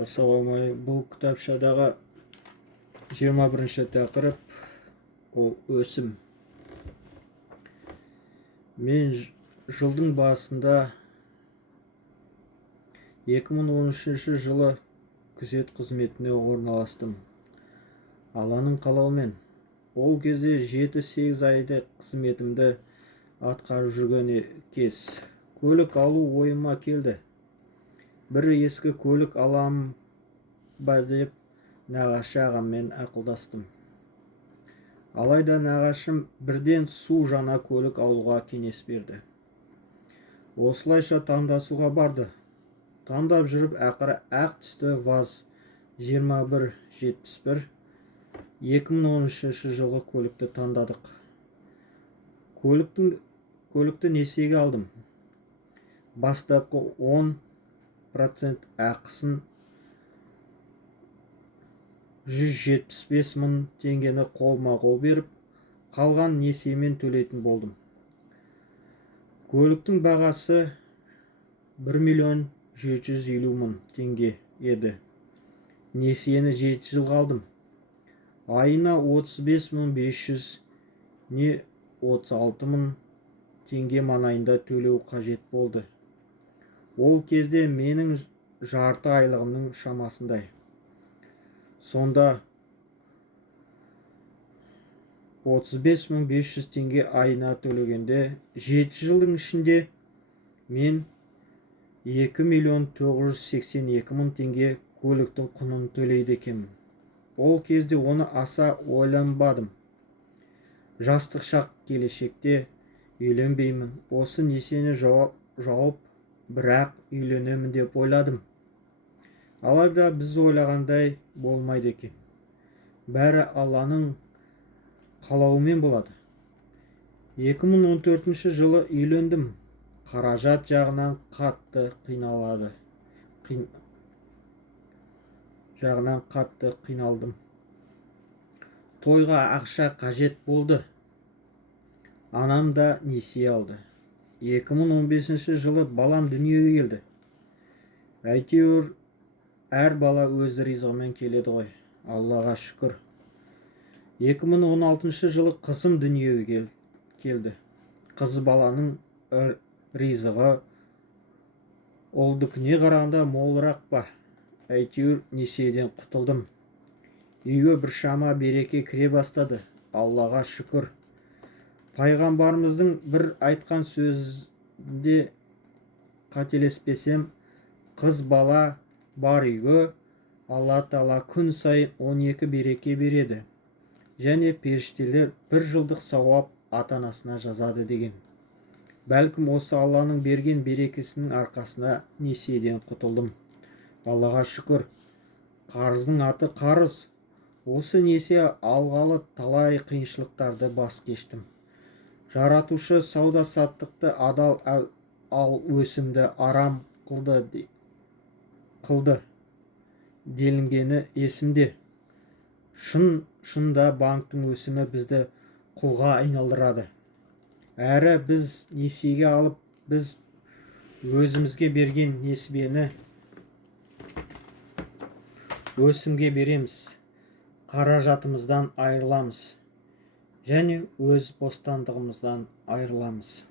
Ассалаумағалейкум. Бұл кітапшадағы 21-ші тақырып ол өсім. Мен жылдың басында 2013 жылы күзет қызметіне орналастым. Алланың қалауымен. Ол кезде 7-8 айда қызметімді атқарып жүрген кез. Көлік алу ойыма келді. Бір ескі көлік алам ба деп нағашы ағаммен ақылдастым. Алайда нағашым бірден су жаңа көлік алуға кеңес берді. Осылайша таңдасуға барды. Таңдап жүріп ақыры ақ түсті ВАЗ 2171 2013 жылғы көлікті таңдадық. Көлікті несиеге алдым. Бастапқы 10% ақысын 175 мың теңгені қолма-қол беріп, қалған несиемен төлейтін болдым. Көліктің бағасы 1.750.000 теңге еді. Несиені 7 жылға алдым. Айына 35.500 не 36.000 теңге маңайында төлеу қажет болды. Ол кезде менің жарты айлығымның шамасындай. Сонда 35.500 теңге айына төлегенде 7 жылдың ішінде мен 2.982.000 теңге көліктің құнын төлейді екенмін. Ол кезде оны аса ойланбадым. Жастық шақ, келешекте үйленбеймін. Осы несиені жауып, бірақ үйленемін деп ойладым. Алайда біз ойлағандай болмайды екен. Бәрі Алланың қалауымен болады. 2014 жылы үйлендім. Қаражат жағынан қатты қиналдым. Тойға ақша қажет болды. Анам да несие алды. 2015 жылы балам дүниеге келді. Әйтеуір әр бала өз ризығымен келеді ғой. Аллаға шүкір. 2016 жылы қызым дүниеге келді. Қыз баланың ризығы ұлдікіне қарағанда молырақ па? Әйтеуір несиеден құтылдым. Үйге біршама береке кіре бастады. Аллаға шүкір. Пайғамбарымыздың бір айтқан сөзінде қателеспесем, қыз бала бар үйге Алла Тағала күн сайын 12 береке береді. Және періштелер 1 жылдық сауап ата-анасына жазады деген. Бәлкім осы Алланың берген берекесінің арқасында несиеден құтылдым. Аллаға шүкір. Қарыздың аты қарыз. Осы несие алғалы талай қиыншылықтарды бас кештім. Жаратушы сауда-саттықты адал, ал өсімді арам қылды делінгені есімде. Шынында банктың өсімі бізді құлға айналдырады. Әрі біз несиеге алып, біз өзімізге берген несібені өсімге береміз. Қаражатымыздан айырыламыз. Және өз бостандығымыздан айырыламыз.